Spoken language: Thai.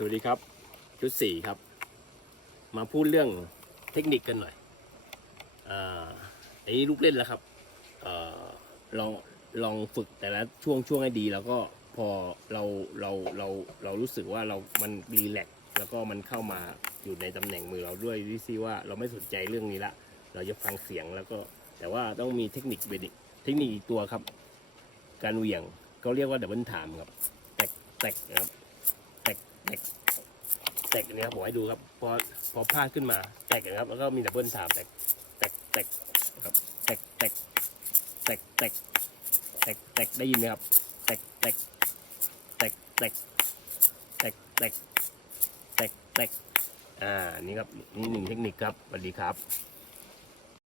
สวัสดีครับ ชุดสี่ครับ มาพูดเรื่องเทคนิคกันหน่อยอ่าอันนี้ลูกเล่นแล้วครับเอ่อลองลองฝึกแต่ละช่วงช่วงให้ดี แล้วก็พอเราเราเราเรารู้สึกว่าเรามันรีแลกซ์แล้วก็มันเข้ามาอยู่ในตำแหน่งมือเราด้วยวิธีว่าเราไม่สนใจเรื่องนี้ละ เราจะฟังเสียงแล้วก็แต่ว่าต้องมีเทคนิคเบดิเทคนิคอีกตัวครับ การเหวี่ยงเขาเรียกว่าดับเบิลไทม์ครับแตกแตกนะครับ แตกแตกนี่ครับผมให้ดูครับพอพอพลาดขึ้นมาแตกนะครับ แล้วก็มีดับเบิลไทม์แตกแตกแตกครับแตกแตกแตกแตกแตกแตกได้ยินไหมครับแตกแตกแตกแตกแตกแตกแตกแตกอ่านี่ครับนี่หนึ่งเทคนิคครับสวัสดีครับ